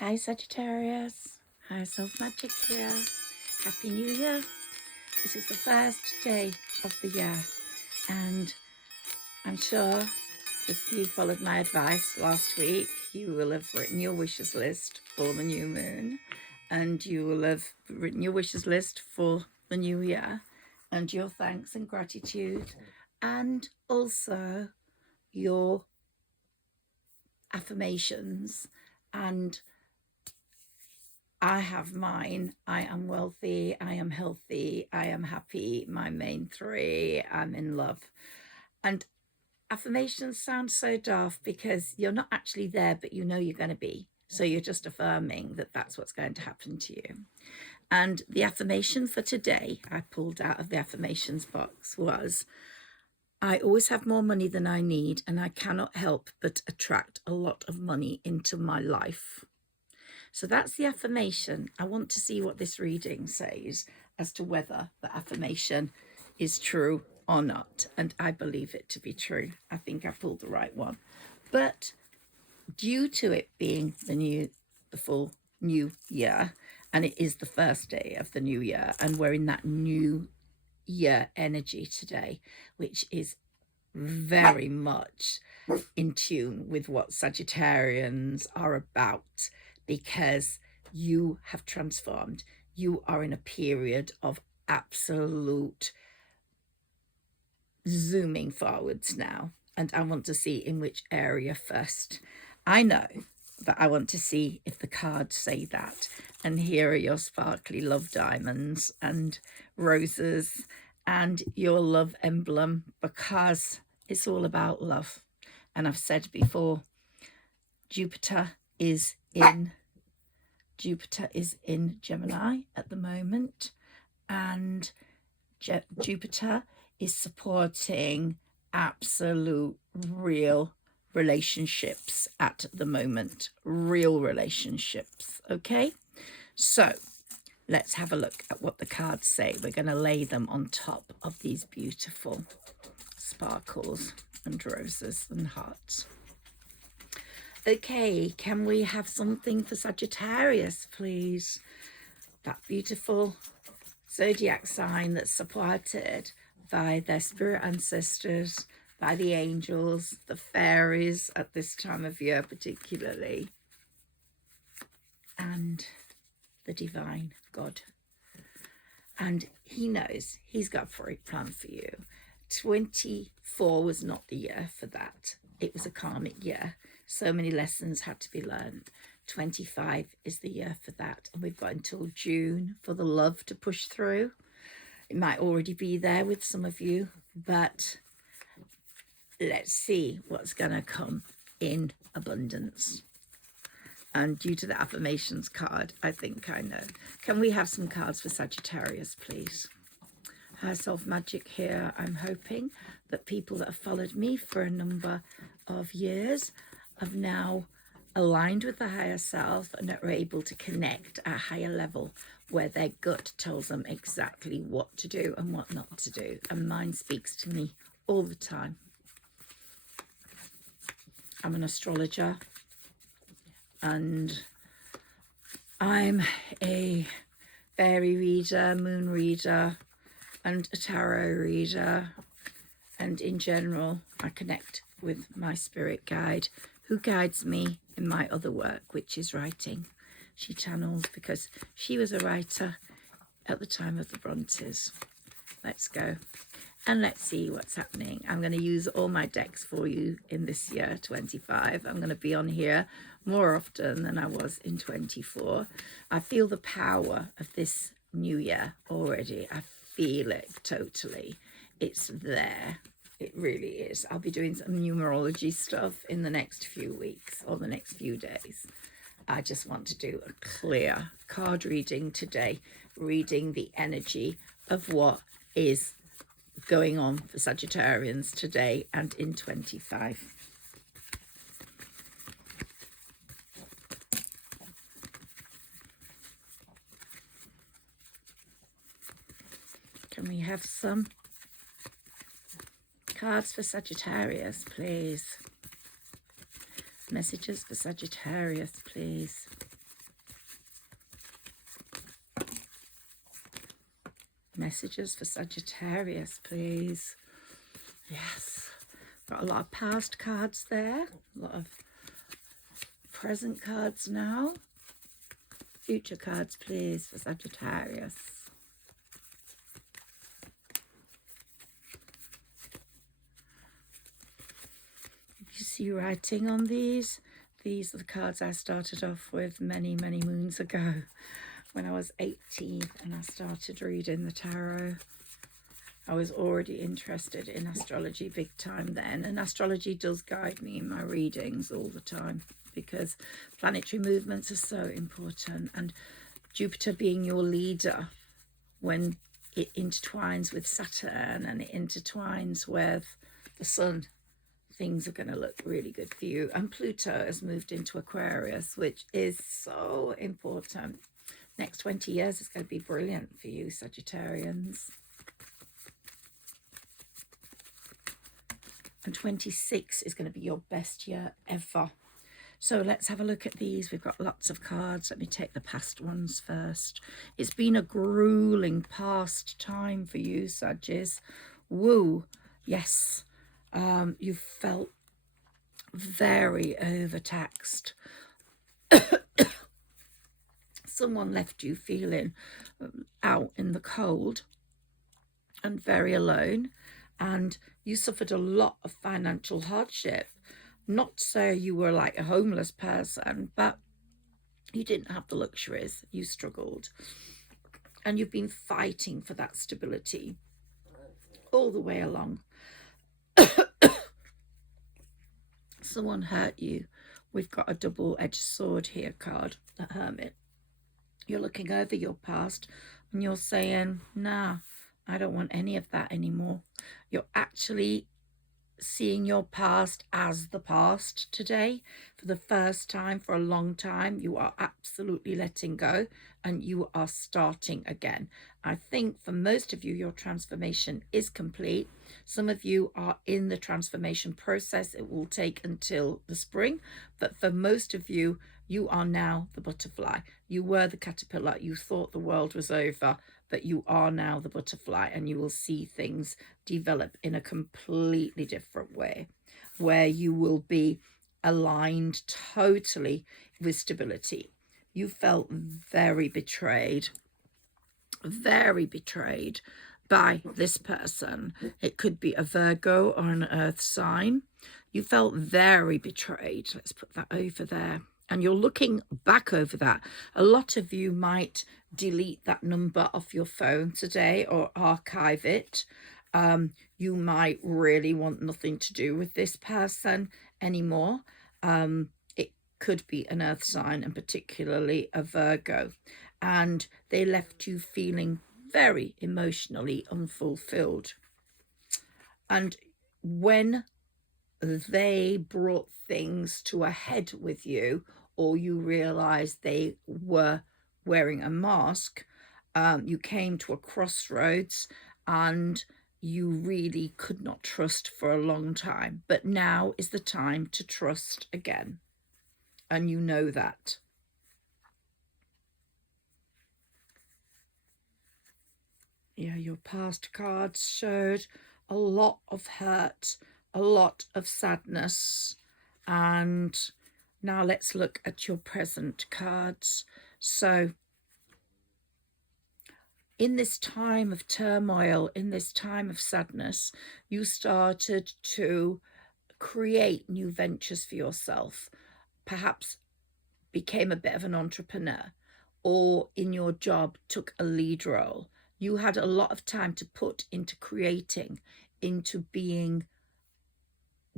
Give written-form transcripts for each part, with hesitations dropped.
Hi Saggitarius, hi Self Magic here. Happy New Year. This is the first day of the year, and I'm sure if you followed my advice last week, you will have written your wishes list for the new moon, and you will have written your wishes list for the new year, and your thanks and gratitude, and also your affirmations. And I have mine. I am wealthy, I am healthy, I am happy, my main three, I'm in love. And affirmations sound so daft because you're not actually there, but you know you're going to be. So you're just affirming that that's what's going to happen to you. And the affirmation for today, I pulled out of the affirmations box, was I always have more money than I need, and I cannot help but attract a lot of money into my life. So that's the affirmation. I want to see what this reading says as to whether the affirmation is true or not. And I believe it to be true. I think I pulled the right one. But due to it being the full new year, and it is the first day of the new year, and we're in that new year energy today, which is very much in tune with what Sagittarians are about, because you have transformed. You are in a period of absolute zooming forwards now, and I want to see in which area first. I know that I want to see if the cards say that, and here are your sparkly love diamonds and roses and your love emblem, because it's all about love. And I've said before, Jupiter is in Gemini at the moment, and Jupiter is supporting absolute real relationships at the moment. Real relationships. Okay, so let's have a look at what the cards say. We're going to lay them on top of these beautiful sparkles and roses and hearts. Okay, can we have something for Sagittarius, please? That beautiful zodiac sign that's supported by their spirit ancestors, by the angels, the fairies at this time of year particularly, and the divine God. And he knows he's got a great plan for you. 24 was not the year for that. It was a karmic year. So many lessons had to be learned. 25 is the year for that. And we've got until June for the love to push through. It might already be there with some of you, but let's see what's going to come in abundance. And due to the affirmations card, I think I know. Can we have some cards for Sagittarius, please? Self Magic here. I'm hoping that people that have followed me for a number of years have now aligned with the higher self and are able to connect at a higher level, where their gut tells them exactly what to do and what not to do. And mine speaks to me all the time. I'm an astrologer, and I'm a fairy reader, moon reader, and a tarot reader. And in general, I connect with my spirit guide, who guides me in my other work, which is writing. She channels because she was a writer at the time of the Brontes. Let's go and let's see what's happening. I'm going to use all my decks for you in this year, 25. I'm going to be on here more often than I was in 24. I feel the power of this new year already. I feel it totally. It's there. It really is. I'll be doing some numerology stuff in the next few weeks or the next few days. I just want to do a clear card reading today, reading the energy of what is going on for Sagittarians today and in 25. Can we have some cards for Sagittarius, please? Messages for Sagittarius, please. Messages for Sagittarius, please. Yes. Got a lot of past cards there. A lot of present cards now. Future cards, please, for Sagittarius. You see writing on these? These are the cards I started off with many, many moons ago when I was 18 and I started reading the tarot. I was already interested in astrology big time then, and astrology does guide me in my readings all the time because planetary movements are so important, and Jupiter being your leader, when it intertwines with Saturn and it intertwines with the Sun, things are going to look really good for you. And Pluto has moved into Aquarius, which is so important. Next 20 years is going to be brilliant for you, Sagittarians. And 26 is going to be your best year ever. So let's have a look at these. We've got lots of cards. Let me take the past ones first. It's been a grueling past time for you, Sagittarius. Woo. Yes. You felt very overtaxed. Someone left you feeling out in the cold and very alone, and you suffered a lot of financial hardship. Not to say you were like a homeless person, but you didn't have the luxuries. You struggled, and you've been fighting for that stability all the way along. Someone hurt you. We've got a double-edged sword here card, the Hermit. You're looking over your past and you're saying, nah, I don't want any of that anymore. You're actually seeing your past as the past today. For the first time for a long time, you are absolutely letting go and you are starting again. I think for most of you, your transformation is complete. Some of you are in the transformation process. It will take until the spring, but for most of you, you are now the butterfly. You were the caterpillar. You thought the world was over, but you are now the butterfly, and you will see things develop in a completely different way, where you will be aligned totally with stability. You felt very betrayed by this person. It could be a Virgo or an earth sign. You felt very betrayed. Let's put that over there. And you're looking back over that. A lot of you might delete that number off your phone today or archive it. You might really want nothing to do with this person anymore. It could be an earth sign, and particularly a Virgo. And they left you feeling very emotionally unfulfilled. And when they brought things to a head with you, or you realized they were wearing a mask, you came to a crossroads and you really could not trust for a long time. But now is the time to trust again. And you know that. Yeah, your past cards showed a lot of hurt, a lot of sadness. And now let's look at your present cards. So in this time of turmoil, in this time of sadness, you started to create new ventures for yourself. Perhaps became a bit of an entrepreneur, or in your job took a lead role. You had a lot of time to put into creating, into being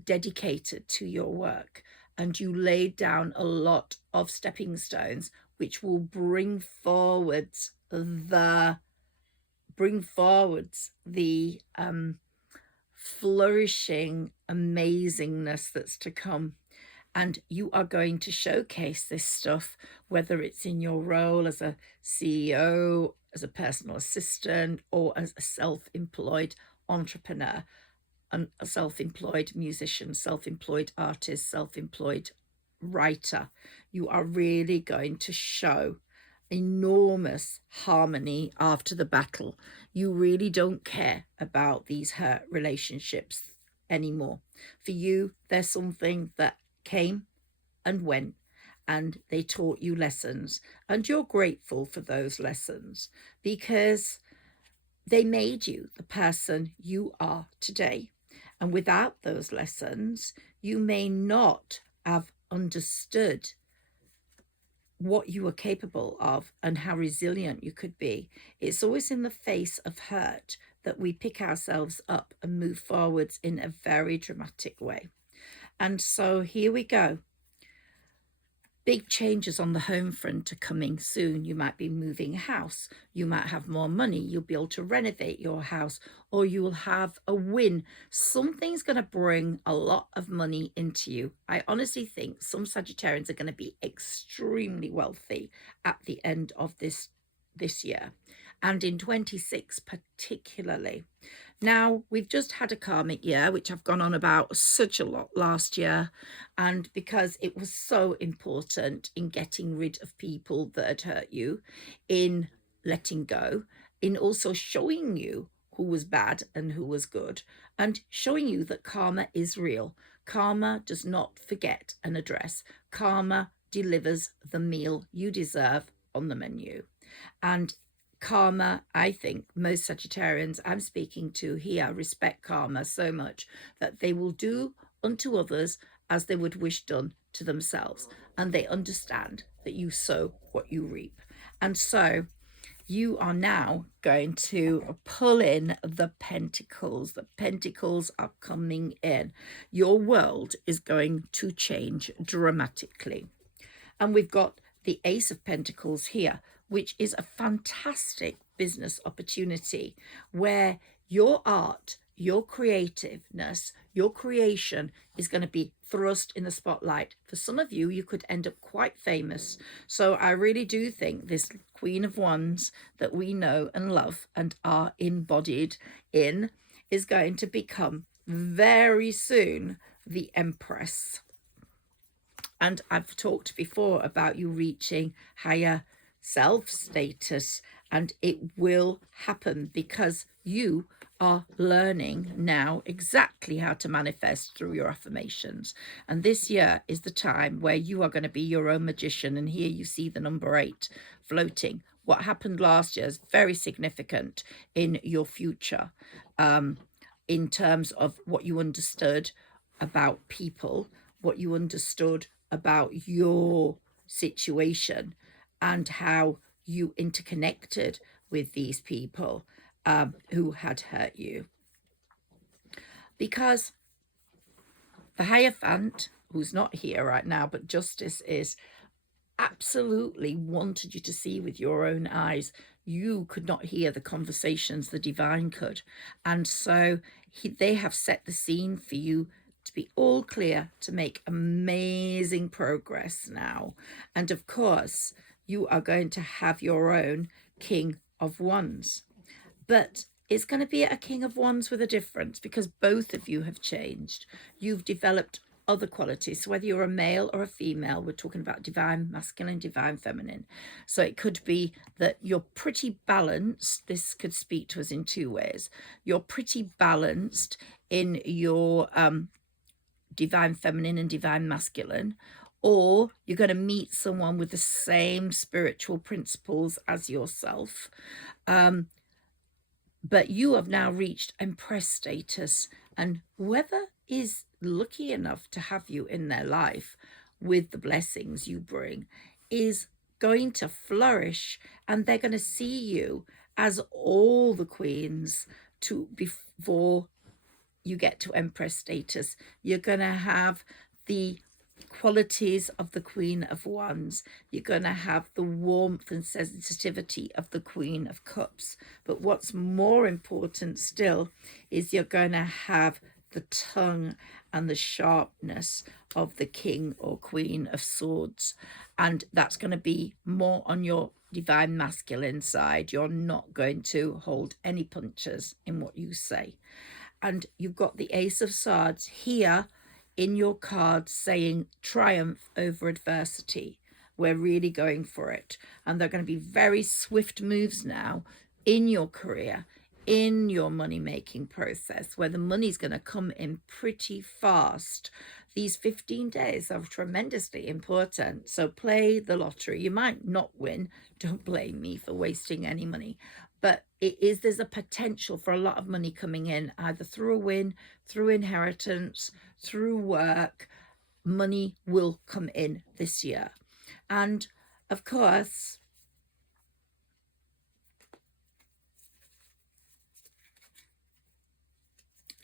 dedicated to your work, and you laid down a lot of stepping stones which will bring forwards the flourishing amazingness that's to come. And you are going to showcase this stuff, whether it's in your role as a CEO, as a personal assistant, or as a self-employed entrepreneur, a self-employed musician, self-employed artist, self-employed writer. You are really going to show enormous harmony after the battle. You really don't care about these hurt relationships anymore. For you, there's something that came and went, and they taught you lessons, and you're grateful for those lessons because they made you the person you are today. And without those lessons, you may not have understood what you were capable of and how resilient you could be. It's always in the face of hurt that we pick ourselves up and move forwards in a very dramatic way. And so here we go. Big changes on the home front are coming soon. You might be moving house. You might have more money. You'll be able to renovate your house, or you'll have a win. Something's going to bring a lot of money into you. I honestly think some Sagittarians are going to be extremely wealthy at the end of this year, and in 26 particularly. Now, we've just had a karmic year, which I've gone on about such a lot last year, and because it was so important in getting rid of people that had hurt you, in letting go, in also showing you who was bad and who was good, and showing you that karma is real. Karma does not forget an address. Karma delivers the meal you deserve on the menu. And karma, I think most Sagittarians I'm speaking to here respect karma so much that they will do unto others as they would wish done to themselves. And they understand that you sow what you reap. And so you are now going to pull in the pentacles. The pentacles are coming in. Your world is going to change dramatically. And we've got the Ace of Pentacles here, which is a fantastic business opportunity where your art, your creativeness, your creation is going to be thrust in the spotlight. For some of you, you could end up quite famous. So I really do think this Queen of Wands that we know and love and are embodied in is going to become very soon the Empress. And I've talked before about you reaching higher self status, and it will happen because you are learning now exactly how to manifest through your affirmations. And this year is the time where you are going to be your own magician. And here you see the number 8 floating. What happened last year is very significant in your future, in terms of what you understood about people, what you understood about your situation, and how you interconnected with these people who had hurt you. Because the Hierophant, who's not here right now, but Justice is, absolutely wanted you to see with your own eyes. You could not hear the conversations the divine could. And so they have set the scene for you to be all clear to make amazing progress now. And of course, you are going to have your own King of Wands. But it's going to be a King of Wands with a difference, because both of you have changed. You've developed other qualities. So whether you're a male or a female, we're talking about divine masculine, divine feminine. So it could be that you're pretty balanced. This could speak to us in 2 ways. You're pretty balanced in your divine feminine and divine masculine, or you're going to meet someone with the same spiritual principles as yourself. But you have now reached Empress status, and whoever is lucky enough to have you in their life with the blessings you bring is going to flourish, and they're going to see you as all the queens before you get to Empress status. You're going to have the qualities of the Queen of Wands. You're going to have the warmth and sensitivity of the Queen of Cups. But what's more important still is you're going to have the tongue and the sharpness of the King or Queen of Swords. And that's going to be more on your divine masculine side. You're not going to hold any punches in what you say. And you've got the Ace of Swords here in your cards saying triumph over adversity, We're really going for it. And they're going to be very swift moves now in your career, in your money-making process, where the money's going to come in pretty fast. These 15 days are tremendously important. So play the lottery. You might not win. Don't blame me for wasting any money. But there's a potential for a lot of money coming in, either through a win, through inheritance, through work. Money will come in this year. And of course,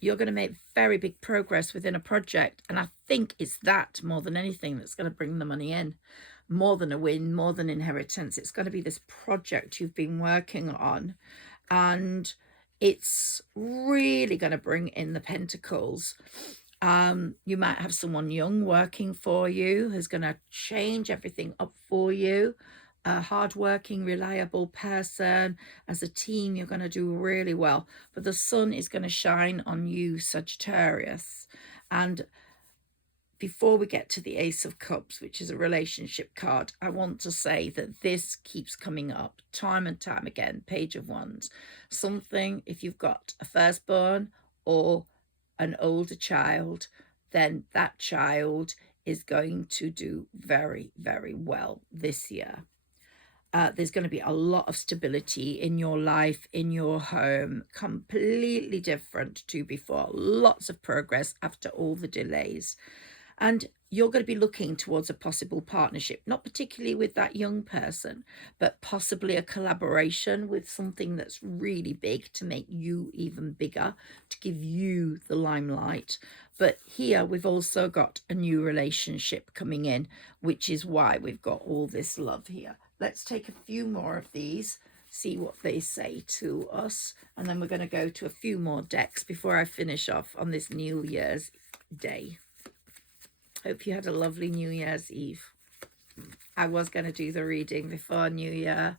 you're going to make very big progress within a project. And I think it's that more than anything that's going to bring the money in. More than a win, more than inheritance. It's going to be this project you've been working on. And it's really going to bring in the pentacles. You might have someone young working for you who's going to change everything up for you. A hardworking, reliable person. As a team, you're going to do really well. But the sun is going to shine on you, Sagittarius. And before we get to the Ace of Cups, which is a relationship card, I want to say that this keeps coming up time and time again. Page of Wands. Something, if you've got a firstborn or an older child, then that child is going to do very, very well this year. There's going to be a lot of stability in your life, in your home, completely different to before. Lots of progress after all the delays. And you're going to be looking towards a possible partnership, not particularly with that young person, but possibly a collaboration with something that's really big to make you even bigger, to give you the limelight. But here we've also got a new relationship coming in, which is why we've got all this love here. Let's take a few more of these, see what they say to us. And then we're going to go to a few more decks before I finish off on this New Year's Day. Hope you had a lovely New Year's Eve. I was going to do the reading before New Year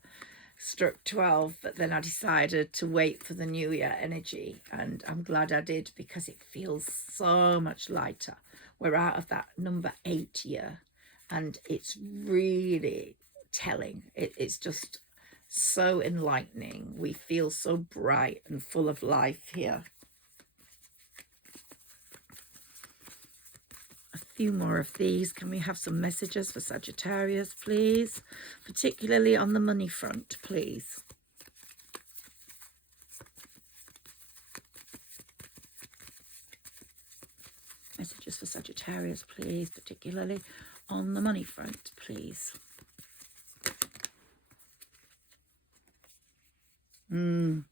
struck 12, but then I decided to wait for the New Year energy. And I'm glad I did, because it feels so much lighter. We're out of that number 8 year, and it's really telling. It's just so enlightening. We feel so bright and full of life here. Few more of these. Can we have some messages for Sagittarius, please? Particularly on the money front, please. Messages for Sagittarius, please, particularly on the money front, please. The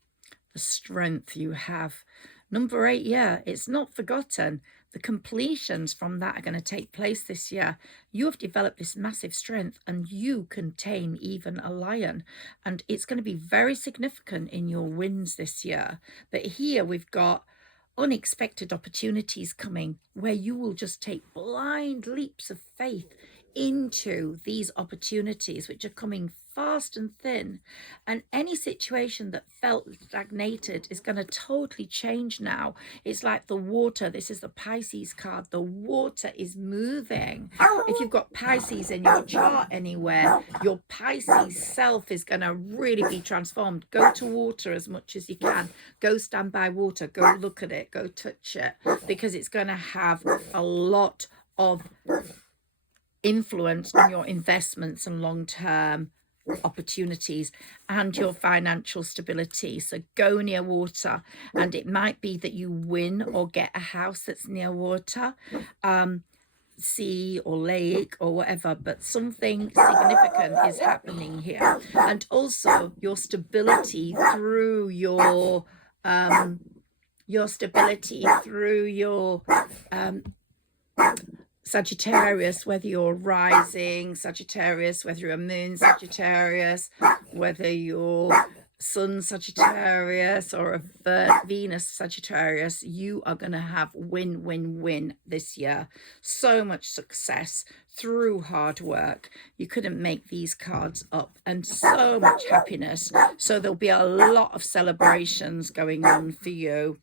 strength you have. Number 8, yeah, it's not forgotten. The completions from that are going to take place this year. You have developed this massive strength, and you can tame even a lion. And it's going to be very significant in your wins this year. But here we've got unexpected opportunities coming, where you will just take blind leaps of faith into these opportunities, which are coming fast and thin. And any situation that felt stagnated is going to totally change now. It's like the water. This is the Pisces card. The water is moving. If you've got Pisces in your chart anywhere, your Pisces self is going to really be transformed. Go to water as much as you can. Go stand by water. Go look at it. Go touch it, because it's going to have a lot of influence on your investments and long-term opportunities and your financial stability. So go near water, and it might be that you win or get a house that's near water, sea or lake or whatever, but something significant is happening here. And also your stability through your Sagittarius, whether you're rising Sagittarius, whether you're a moon Sagittarius, whether you're sun Sagittarius or a Venus Sagittarius, you are going to have win, win, win this year. So much success through hard work. You couldn't make these cards up, and so much happiness. So there'll be a lot of celebrations going on for you.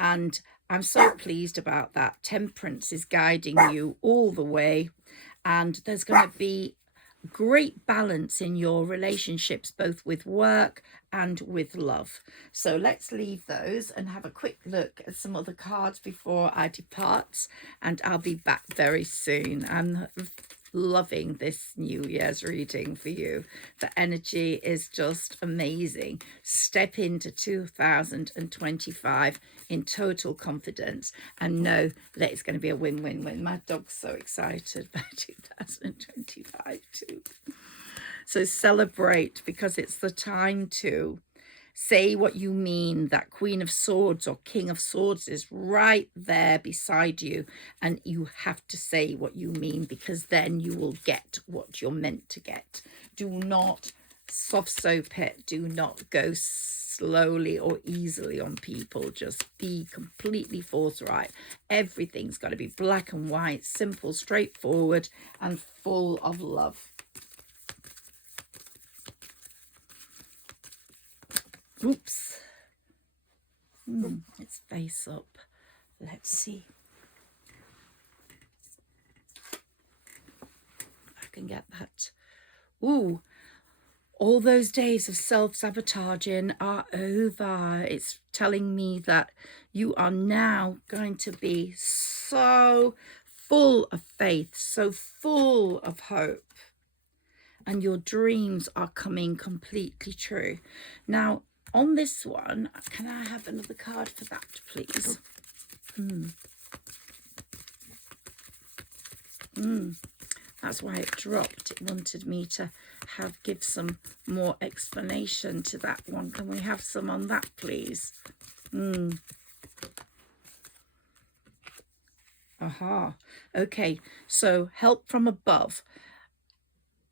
And I'm so pleased about that. Temperance is guiding you all the way. And there's going to be great balance in your relationships, both with work and with love. So let's leave those and have a quick look at some other cards before I depart, and I'll be back very soon. I'm loving this New Year's reading for you. The energy is just amazing. Step into 2025 in total confidence and know that it's going to be a win-win-win. My dog's so excited about 2025 too. So celebrate, because it's the time to say what you mean. That Queen of Swords or King of Swords is right there beside you, and you have to say what you mean, because then you will get what you're meant to get. Do not soft soap it. Do not go slowly or easily on people. Just be completely forthright. Everything's got to be black and white, simple, straightforward, and full of love. Oops. It's face up. Let's see. I can get that. Ooh. All those days of self-sabotaging are over. It's telling me that you are now going to be so full of faith, so full of hope. And your dreams are coming completely true. Now, on this one, can I have another card for that, please? That's why it dropped. It wanted me to give some more explanation to that one. Can we have some on that, please? Okay, so help from above.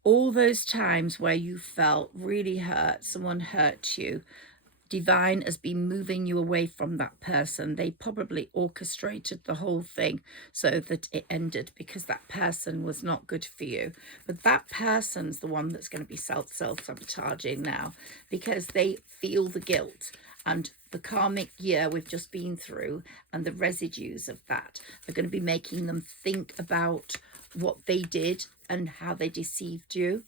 All those times where you felt really hurt, someone hurt you, Divine has been moving you away from that person. They probably orchestrated the whole thing so that it ended because that person was not good for you. But that person's the one that's going to be self-sabotaging now, because they feel the guilt and the karmic year we've just been through and the residues of that are going to be making them think about what they did and how they deceived you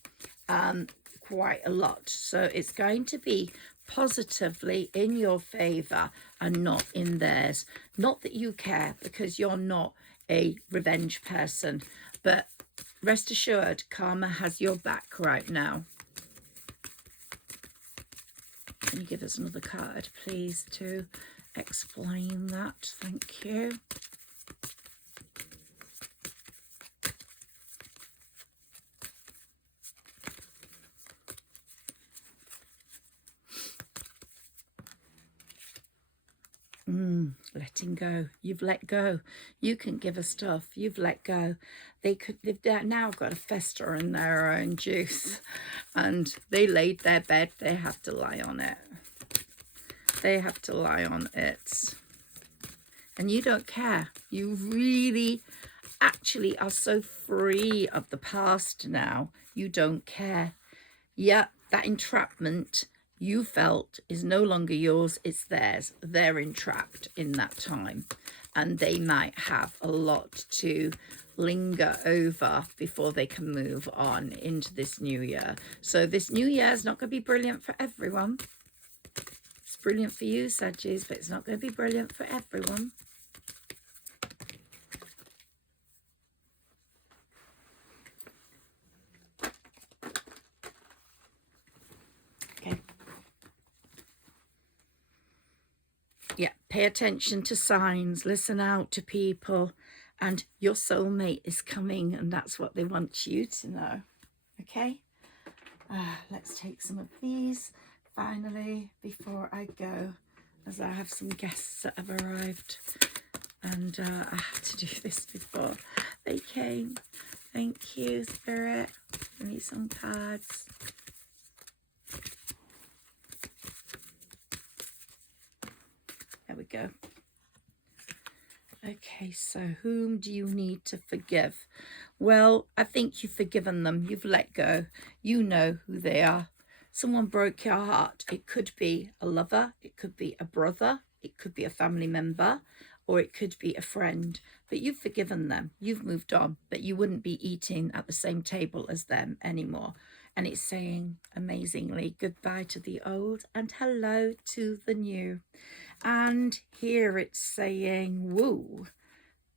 quite a lot. So it's going to be positively in your favor and not in theirs. Not that you care, because you're not a revenge person, but rest assured karma has your back right now. Can you give us another card, please, to explain that? Thank you. Letting go. You've let go. You can give us stuff. You've let go. They've now got a fester in their own juice, and they laid their bed. They have to lie on it. They have to lie on it. And you don't care. You really actually are so free of the past now. You don't care. Yeah, that entrapment you felt is no longer yours, it's theirs. They're entrapped in that time, and they might have a lot to linger over before they can move on into this new year. So this new year is not going to be brilliant for everyone. It's brilliant for you, Saggies, but it's not going to be brilliant for everyone. Yeah, pay attention to signs, listen out to people, and your soulmate is coming, and that's what they want you to know. Okay, let's take some of these finally before I go, as I have some guests that have arrived, and I had to do this before they came. Thank you, Spirit. Give me some cards. There we go. Okay, so whom do you need to forgive? Well, I think you've forgiven them. You've let go. You know who they are. Someone broke your heart. It could be a lover. It could be a brother. It could be a family member. or it could be a friend, but you've forgiven them, you've moved on, but you wouldn't be eating at the same table as them anymore. And it's saying amazingly goodbye to the old and hello to the new. And here it's saying, woo,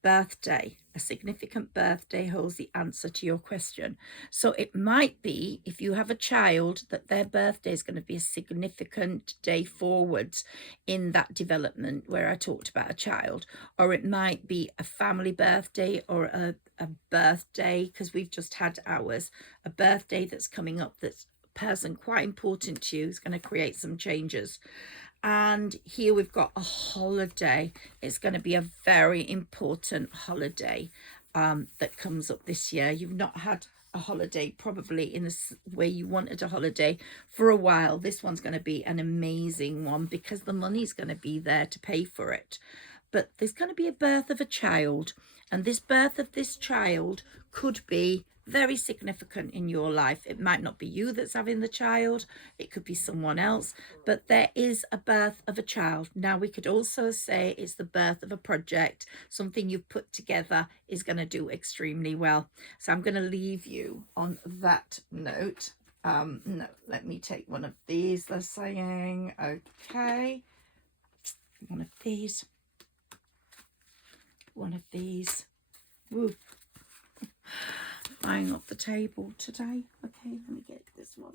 birthday. A significant birthday holds the answer to your question. So it might be, if you have a child, that their birthday is going to be a significant day forwards in that development where I talked about a child. Or it might be a family birthday, or a birthday, because we've just had ours, a birthday that's coming up that's a person quite important to you is going to create some changes. And here we've got a holiday. It's going to be a very important holiday that comes up this year. You've not had a holiday probably in this way you wanted a holiday for a while. This one's going to be an amazing one because the money's going to be there to pay for it. But there's going to be a birth of a child, and this birth of this child could be very significant in your life. It might not be you that's having the child, it could be someone else, but there is a birth of a child. Now, we could also say it's the birth of a project. Something you've put together is going to do extremely well. So I'm going to leave you on that note. No, let me take one of these. They're saying, okay, one of these. One of these. Woo. Flying off the table today. Okay, let me get this one.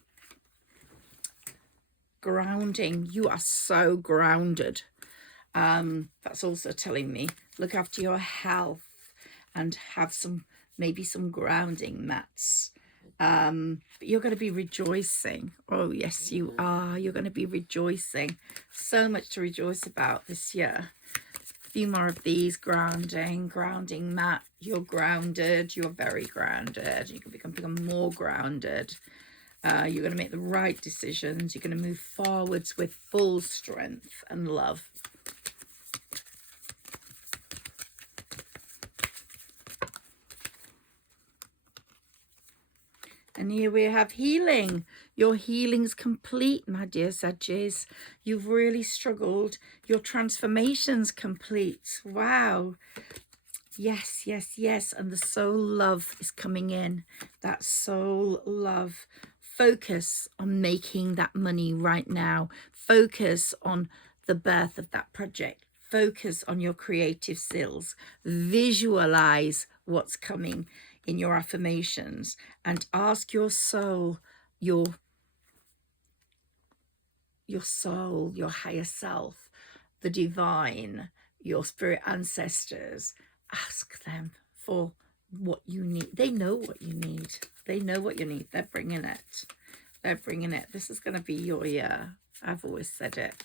Grounding. You are so grounded. That's also telling me look after your health and have maybe some grounding mats. But you're going to be rejoicing. Oh yes, you are. You're going to be rejoicing. So much to rejoice about this year. Few more of these. Grounding mat. You're grounded. You're very grounded. You can become more grounded. You're going to make the right decisions. You're going to move forwards with full strength and love. And here we have healing. Your healing's complete, my dear Sagittarius. You've really struggled. Your transformation's complete. Wow. Yes, yes, yes. And the soul love is coming in. That soul love. Focus on making that money right now. Focus on the birth of that project. Focus on your creative skills. Visualize what's coming in your affirmations, and ask your soul, your soul, your higher self, the divine, your spirit ancestors. Ask them for what you need. They know what you need. They know what you need. They're bringing it. They're bringing it. This is going to be your year. I've always said it,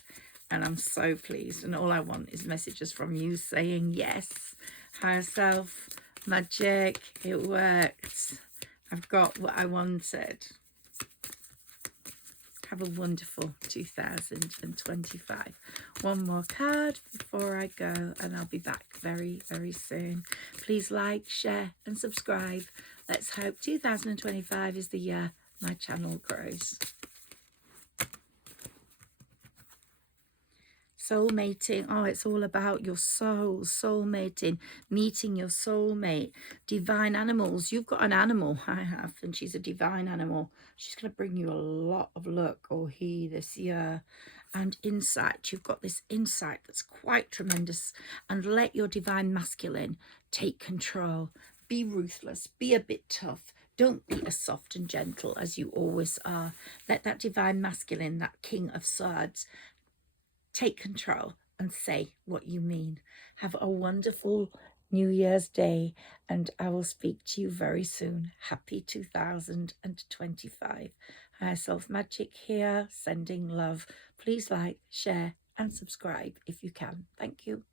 and I'm so pleased. And all I want is messages from you saying yes. Higher self, magic, it worked. I've got what I wanted. Have a wonderful 2025. One more card before I go, and I'll be back very, very soon. Please like, share and subscribe. Let's hope 2025 is the year my channel grows. Soulmating. Oh, it's all about your soul. Soulmating. Meeting your soulmate. Divine animals. You've got an animal. I have. And she's a divine animal. She's going to bring you a lot of luck, or he, this year. And insight. You've got this insight that's quite tremendous. And let your divine masculine take control. Be ruthless. Be a bit tough. Don't be as soft and gentle as you always are. Let that divine masculine, that king of swords, take control and say what you mean. Have a wonderful New Year's Day, and I will speak to you very soon. Happy 2025. Higher Self Magic here, sending love. Please like, share and subscribe if you can. Thank you.